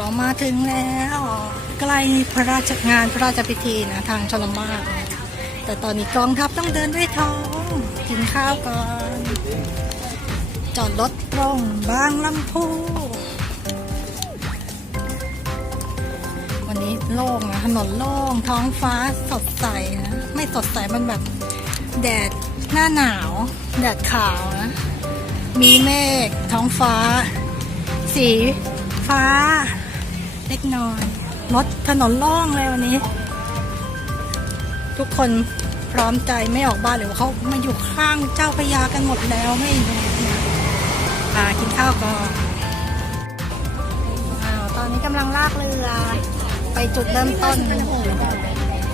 รามาถึงแล้วใกล้พระราชงานพระราชพิธีนะทางชลมากนะแต่ตอนนี้กองทัพต้องเดินด้วยท้องกินข้าวก่อน จอดรถตรงบางลำพูวันนี้โล่งนะถนนโล่งท้องฟ้าสดใสนะไม่สดใสมันแบบแดดหน้าหนาว แดดขาวนะ มีเมฆท้องฟ้า สีฟ้า เล็กน้อยรถถนนล่องเลยวันนี้ ทุกคนพร้อมใจไม่ออกบ้านหรือว่าเขามาอยู่ข้างเจ้าพยากันหมดแล้วไม่รู้นะอ่ากินข้าวก่อนอ้าวตอนนี้กำลังลากเรือ ไปจุดเริ่มต้น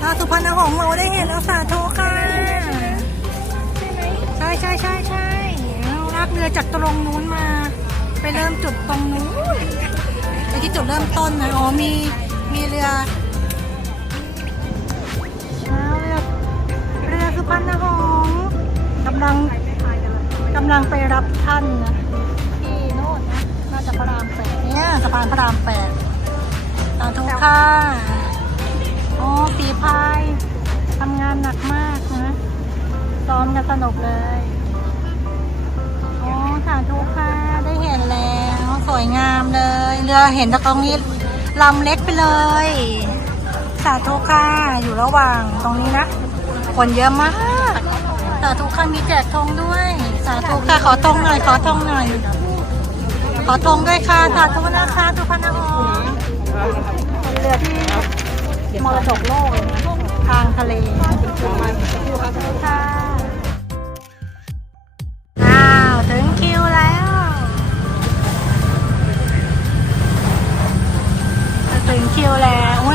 ถ้าสุพรรณหงส์เราได้เห็นแล้วสาธุค่ะใช่ใช่ใช่ใช่ลากเรือจากตรงนู้นมา ไปเริ่มจุดตรงนู้น ไปที่จุดเริ่มต้นนะอ๋อมีมีเรืออ้าเรือเรือสุพรรณหงส์กำลังกำลังไปรับท่านนะที่โน่นนะน่าจะพระรามแปดเนี่ยสะพานพระรามแปดตาทุกค่ะอ๋อสีพายทำงานหนักมากนะซ้อมกันสนุกเลยโอ้สาธุค่ะได้เห็น สวยงามเลย เรือเห็นจากตรงนี้ลำเล็กไปเลย สาธุค่ะอยู่ระหว่างตรงนี้นะ คนเยอะมาก สาธุค่ะมีแจกธงด้วย สาธุค่ะขอธงหน่อยขอธงหน่อย ขอธงด้วยค่ะสาธุนะคะทุกพนักงานเป็นเรือที่มรดกโลกเลยนะทางทะเลค่ะ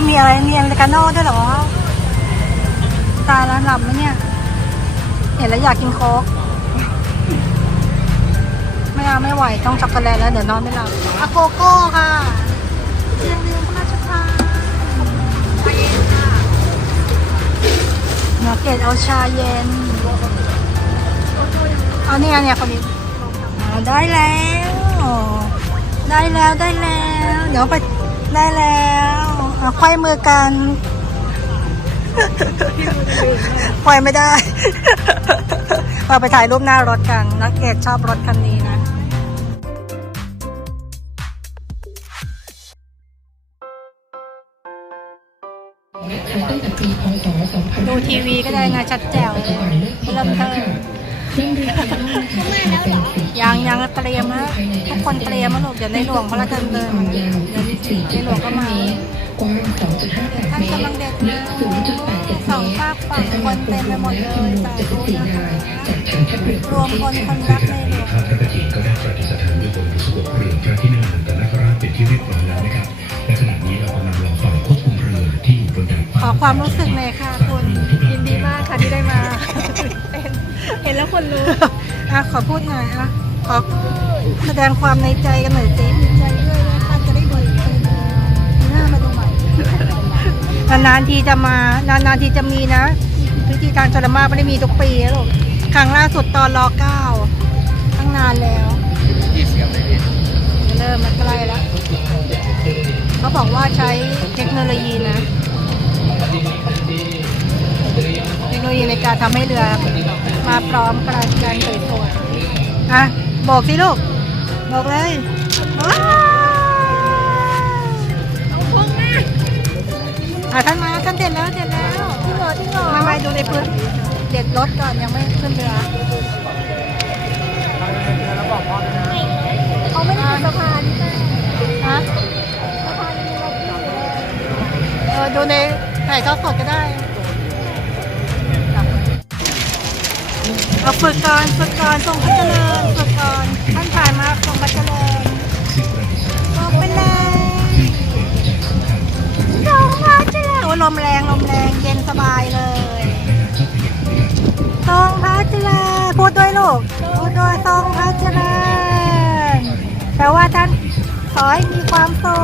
แล้วอุ้ยมีอะไรมีอเมริกาโน่ด้วยเหรอ ตายแล้วหลับไหมเนี่ย เห็นแล้วอยากกินโค้กไม่เอาไม่ไหวต้องช็อกโกแลตแล้วเดี๋ยวนอนไม่หลับอะโกโก้ค่ะเชียงลืมพระราชทานเนื้อเกดเอาชาเย็น เอาเนี่ยเนี่ยคนนี้เอาได้แล้ว ได้แล้วได้แล้ว เดี๋ยวไปได้แล้ว เอาควายมือกันควายไม่ได้ เราไปถ่ายรูปหน้ารถกันนักเกดชอบรถคันนี้นะตั้งแต่ปีพศดูทีวีก็ได้นะชัดแจ๋วเริ่มเทิมเริ่มเรี ยังยังเตรียมนะทุกคนเตรียมมาลูกเดี๋ยวในหลวงพระราชดำเนินความยาวเดี๋ยวในหลวงก็มากว้าง2.58ท่านเมตกำลัรงเด็ดลึก0.87สองเมตรฝากฝั่งคนเต็มไปหมดเลยจำนวน74นายจากฐานทัพเรือรวมคนคนรักในหลวงทางพระกฐินก็ได้ประดิษฐานอยู่บนบุษบเรือพระที่นั่งนันตนาคราชเป็นที่เรียบร้อยแล้วนะครับและขณะนี้เรากำลังรอฝ่ายควบคุมเรือที่อยู่บนดาดฟ้าขอความรู้สึกหน่อยค่ะคุณยินดีมากค่ะที่ได้มา ห็นเห็นแล้วคนรู้อะขอพูดหน่อยอะขอแสดงความในใจกันหน่อยสิดีใจด้วยนะท่านจะได้ดูอีกทีนึงหน้ามาดูใหม่นานๆทีจะมานานๆทีจะมีนะพิธีการชลมากไม่ได้มีทุกปีนะลูกครั้งล่าสุดตอนรอเก้าตั้งนานแล้วเริ่มมาใกล้แล้วเขาบอกว่าใช้เทคโนโลยีนะ เทคโนโลยีในการทำให้เรือ มาพร้อมกระการสวยๆอะบอกสิลูก บอกเลยว้าวอะท่านมาท่านเด็ดแล้วเด็ดแล้วที่รอที่รอมาไปดูในพื้นเด็ดรถก่อนยังไม่ขึ้นเรือเขาไม่ได้อยู่สะพานนี่นะฮะสะพานนี้เราอยู่เลยเออดูในถ่ายทอดสดก็ได้ เอาฝึกก่อนฝึกก่อนทรงพระเจริญฝึกก่อนท่านถ่ายมาทรงพระเจริญซึ่งประดิษฐานลงไปเลยลงมาเจริญโอ้ลมแรงลมแรงเย็นสบายเลยแม่น้ำเจ้าพระยานะครับทรงพระเจริญพูดด้วยลูกพูดด้วยทรงพระเจริญแปลว่าท่านขอให้มีความสุ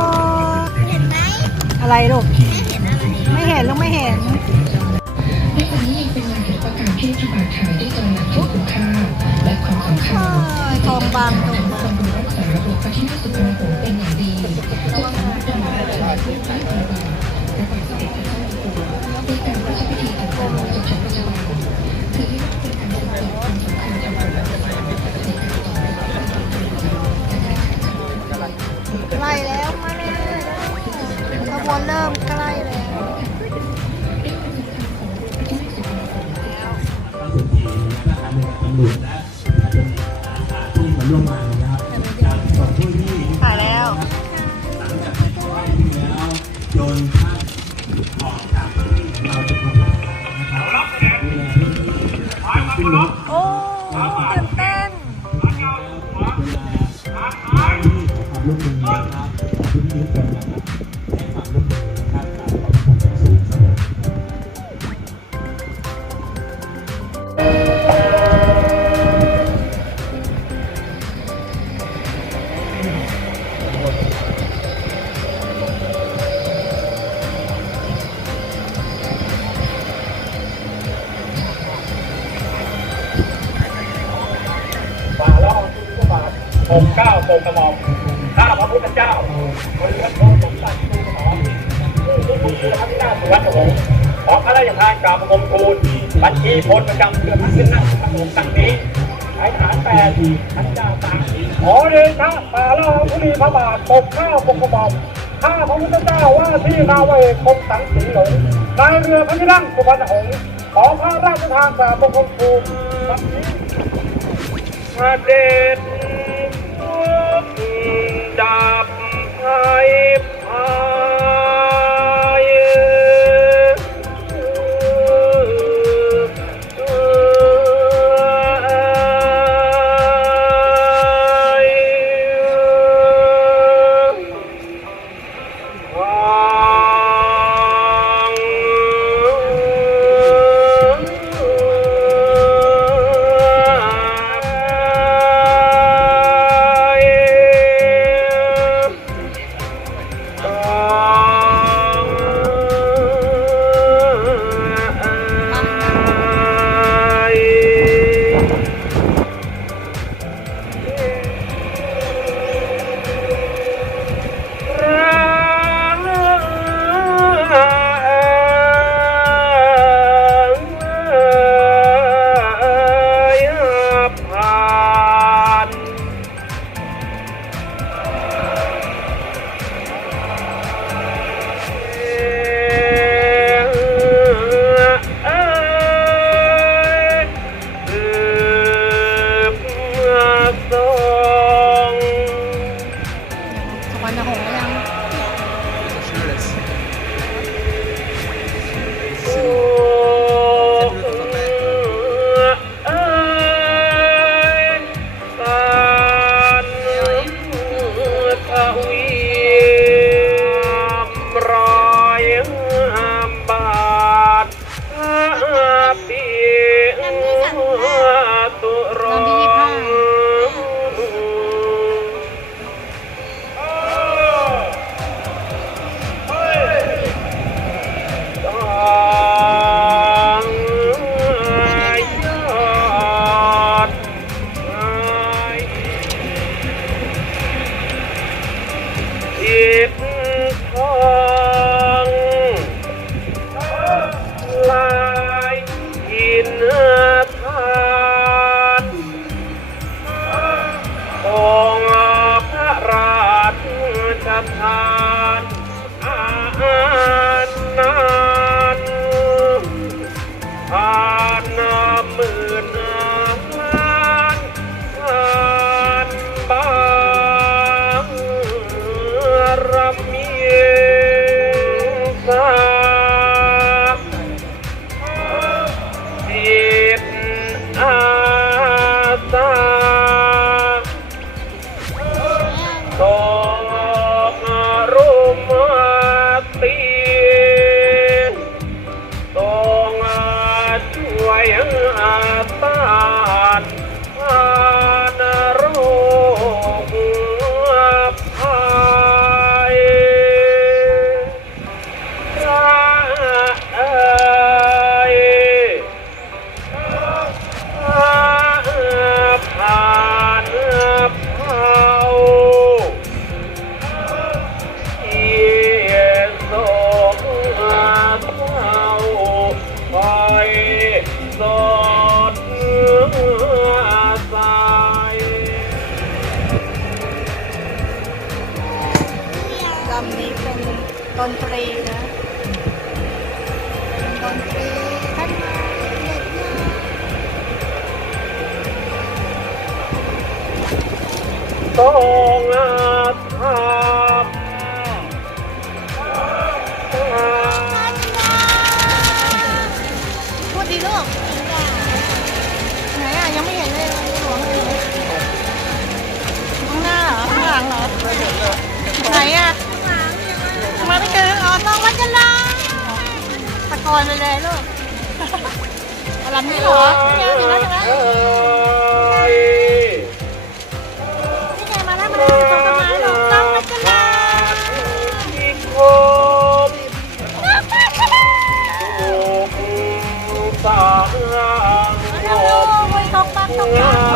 ขเห็นไหมอะไรลูกเห็นไม่เห็นลูกไม่เห็น ศิลปกรรมที่รัฐบาลไทยได้ตระหนักถึงคุณค่าและความสำคัญโอ้ยทองบางทองบางบำรุงรักษาระบบพระที่นั่งสุพรรณหงส์เป็นอย่างดี โอ้ตื่นเต้นเวลาขับร่วมมือนะครับพื้นที่เป็น ผู้ผู้ผู้พระที่นั่งสุวรรณหงษ์ขอพระราชทานกราบบังคมทูลบัญชีพลประจำเรือพระที่นั่งสุวรรณหงษ์ดังนี้หมายฐานแปดพันเจ้าตากขอเดชะฝ่าละอองธุลีพระบาทปกเกล้าปกกระหม่อมข้าพระพุทธเจ้าว่าที่นาวเอกคมสังสีหลงนายเรือพระที่นั่งสุวรรณหงษ์ขอพระราชทานกราบบังคมทูลบัดนี้พระเดชดับให้พาย ดนตรีนะดนตรีท่านมาเด็กมต้องอาถรรพ์พูดดีลูกไหนอะยังไม่เห็นเลยหลวงอยู่ข้างหน้าเหรอข้างหลังเหรอไหนอะ คอยไปเลยลูกเอาลำนี้เหรอนี่ไงถึแล้วไงมาแล้วมาแล้วตรงต้นไม้ลงต้องมากันแล้วตาลโลกไว้ตกปากตกปาก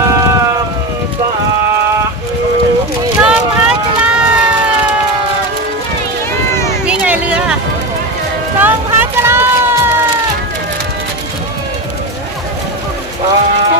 Bye.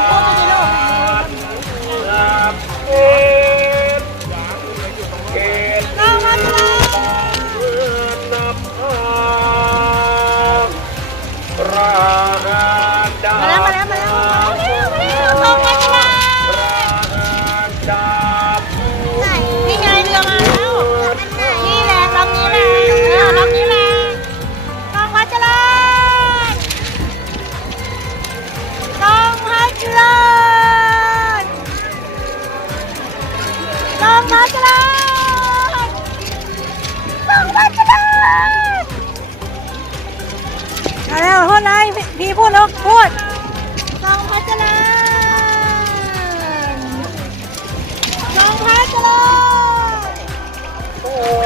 มาแล้วพูดเลยพี่พูดแล้วพูดน้องพัชรน้องพัชร Oh,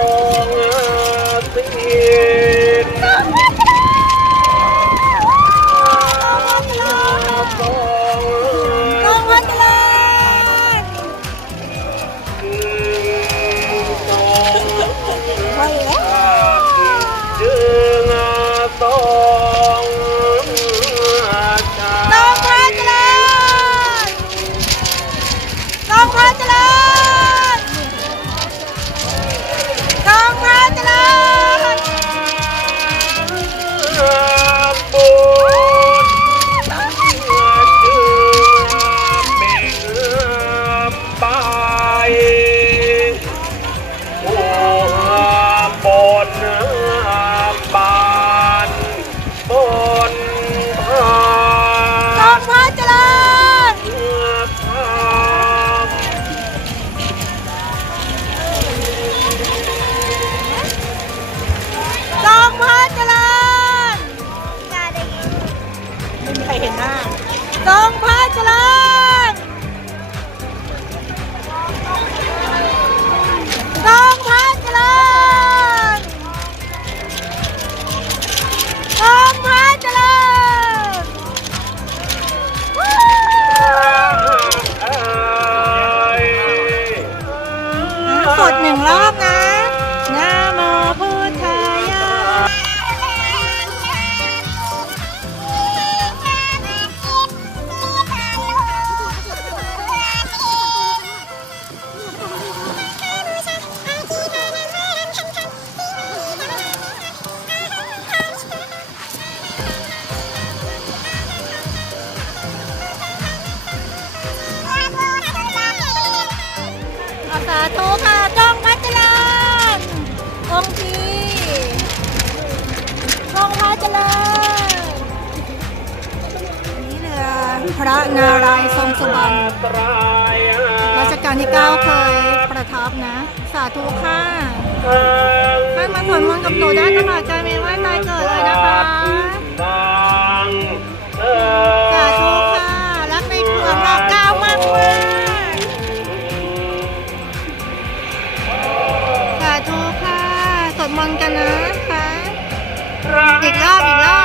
felicidad.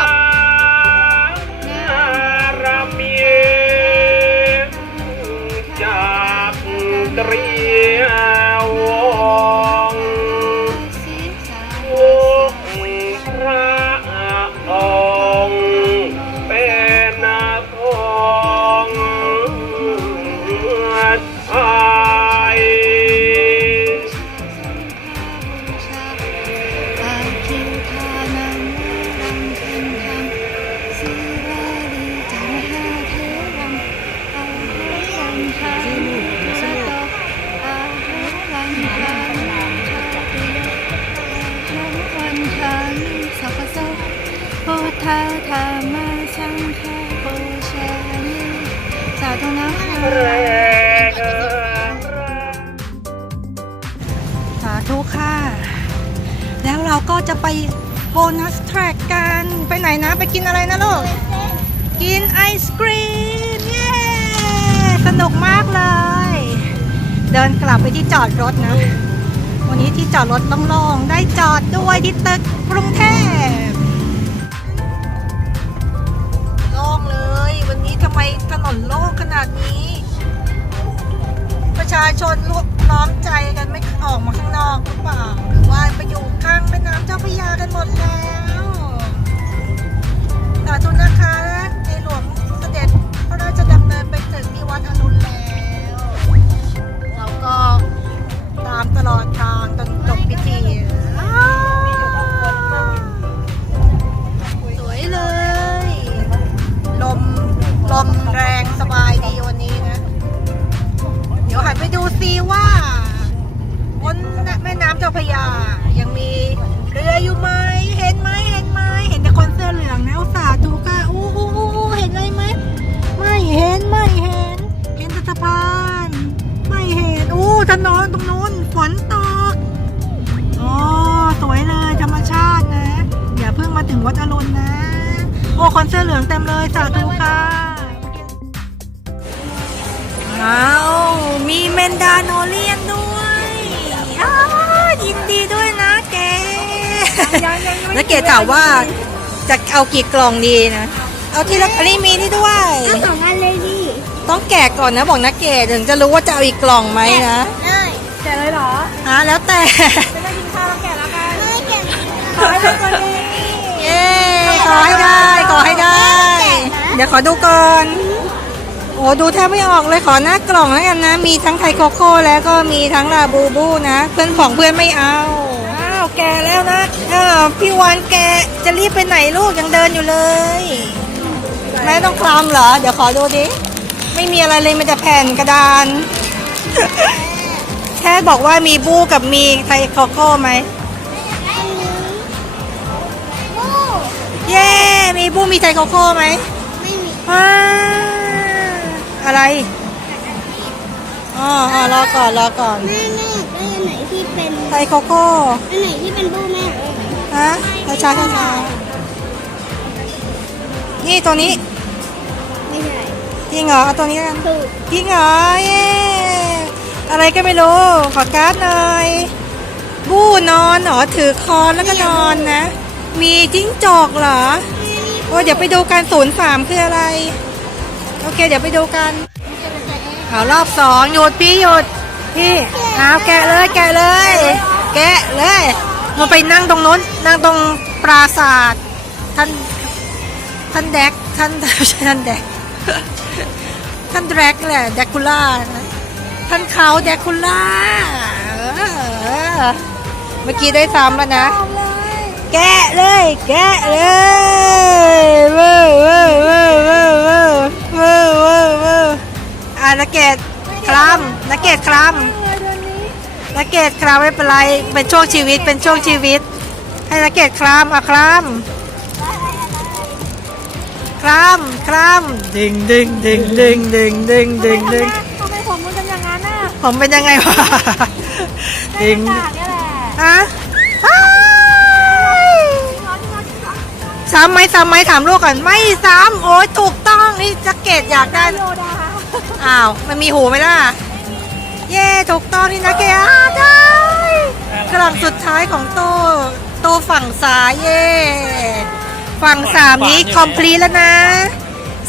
นะ ไปกินอะไรนะลูก กินไอศกรีม เย้ สนุกมากเลย เดินกลับไปที่จอดรถนะ วันนี้ที่จอดรถโล่งๆ ได้จอดด้วยที่ตึกกรุงเทพโล่งเลย วันนี้ทำไมถนนโล่งขนาดนี้ ประชาชนล้อมใจกันไม่ออกมาข้างนอกหรือเปล่าหรือว่าไปอยู่ข้างแม่น้ำเจ้าพระยากันหมดแล้ว สาธุนะคะในหลวงเสด็จพระราชดำเนินไปถึงที่วัดอรุณแล้ว เสื้อเหลืองเต็มเลยสาธุค่ะว้าวมีเมนดาโนเลียนด้วยอ้าวยินดีด้วยนะเกแล้วเกถามว่าจะเอากี่กล่องดีนะ เอาที่ละอันนี้มีนี่ด้วยสองอันเลยดิต้องแกะก่อนนะบอกนะเกดถึงจะรู้ว่าจะเอาอีกกล่องไหมนะได้แกะเลยเหรอฮะแล้วแต่จะได้กินข้าวแล้วแกะแล้วกันไม่แกะขอให้ได้คนดีเย้ ขอให้ได้ ขอให้ได้ เดี๋ยวขอดูก่อน โอ้ดูแทบไม่ออกเลยขอหน้ากล่องแล้วกันนะ มีทั้งไทยโคโค่แล้วก็มีทั้งลาบูบูนะ เพื่อนของเพื่อนไม่เอา อ้าวแกแล้วนะ เออพี่วานแกจะรีบไปไหนลูกยังเดินอยู่เลย แม่ต้องคลำเหรอ เดี๋ยวขอดูดิ ไม่มีอะไรเลยมันจะแผ่นกระดาน แค่บอกว่ามีบูกับมีไทยโคโค่ไหม เย้ มีบูมีไทยโคโค่ไหมไม่มีว้าอะไรอ๋ออ๋อรอก่อนรอก่อนแม่แม่ได้อันไหนที่เป็นไทยโคโค่อันไหนที่เป็นบู้แม่ฮะช้าช้าช้านี่ตัวนี้ไม่ใช่จริงเหรอเอาตัวนี้กันถูกจริงเหรอเย้อะไรก็ไม่รู้ขอการ์ดหน่อยบู้นอนเหรอถือคอนแล้วก็นอนนะ มีจิ้งจอกเหรอ โอ้เดี๋ยวไปดูกันศูนย์สามคืออะไร โอเค เดี๋ยวไปดูกันเอารอบสองหยุดพี่หยุดพี่เอาแกะเลยแกะเลย แกะเลยมาไปนั่งตรงนู้นนั่งตรงปราศาสตร์ท่านท่านแดกท่านท่านแดกท่านแดกแหละแดกคูล่านะท่านเขาแดกคูล่าเออเมื่อกี้ได้ซ้ำแล้วนะ แกะเลย แกะเลยเว้อเว้อเว้อเว้อเว้อเว้อเว้อเว้ออ่านักเกตคลำนักเกตคลำนักเกตคลำไม่เป็นไร เป็นช่วงชีวิต เป็นช่วงชีวิต ให้นักเกตคลำอะคลำคลำคลำดึงดึงดึงดึงดึงดึงดึงดึงทำไมผมมันเป็นอย่างนั้นน่ะผมเป็นยังไงวะดึงปากนี่แหละฮะอ้าย ซ้ำไหมซ้ำไหมถามลูกก่อนไม่ซ้ำโอ้ยถูกต้องนี่แจ็คเก็ตอยากได้โยดาอ้าวมันมีหูไหมล่ะเย่ถูกต้องนี่นะเกอ่าได้กล่องสุดท้ายของตู้ตู้ฝั่งซ้ายเย่ฝั่งสามนี้คอมพลีแล้วนะ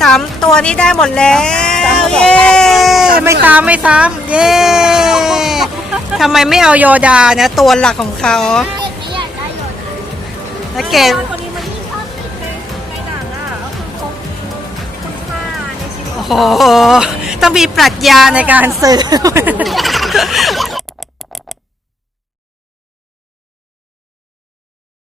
สามตัวนี้ได้หมดแล้วเย่ไม่ซ้ำไม่ซ้ำเย่ทำไมไม่เอาโยดานะ ตัวหลักของเขาไม่อยากได้โยนแล้วเกต ต้องมีปรัชญาในการซื้อ